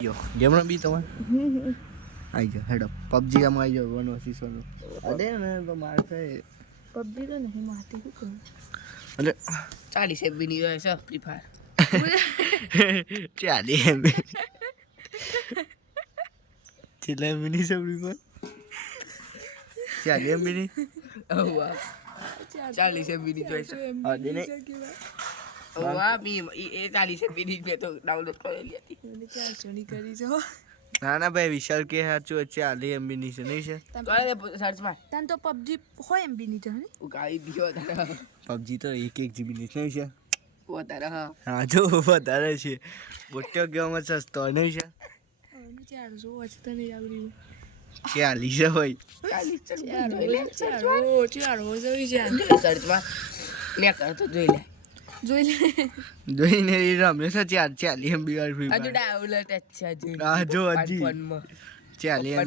જો ગેમ રમી તમારે આવી જાઓ હેડો પબજી આમાં આવી જાઓ 1 vs 1 અડે ને તો માર થાય પબજી તો નહીં મારતી શું કરું એટલે 40 MB ની હોય છે free fire 40 MB cheela mini Sabari પર 40 MB ની વાહ 40 MB ની હોય છે અડે ને વાહ મી એ 40 MB ની મેં તો ડાઉનલોડ કરેલી હતી મને 400 ની કરી જો ના ના ભાઈ વિશાલ કે સાચું 40 MB ની છે નહીં છે સર્ચ માં તન તો પબજી હોય MB ની છે ને ઉગાઈ દિયો તારા પબજી તો 1 GB ની નહીં છે વધારે હા જો વધારે છે બોટ્યો ગેમ સસ્તો નહીં છે 400 વચ્ચે તો નહીં આવડી 40 છે ભાઈ 400 જોઈ છે સર્ચ માં લે કર તો જોઈ લે જોઈને રમે છે 40 MB વાળી ફ્રી હજુ ડાઉનલોડ જ છે હજુ આ જો હજી ફોનમાં 40 MB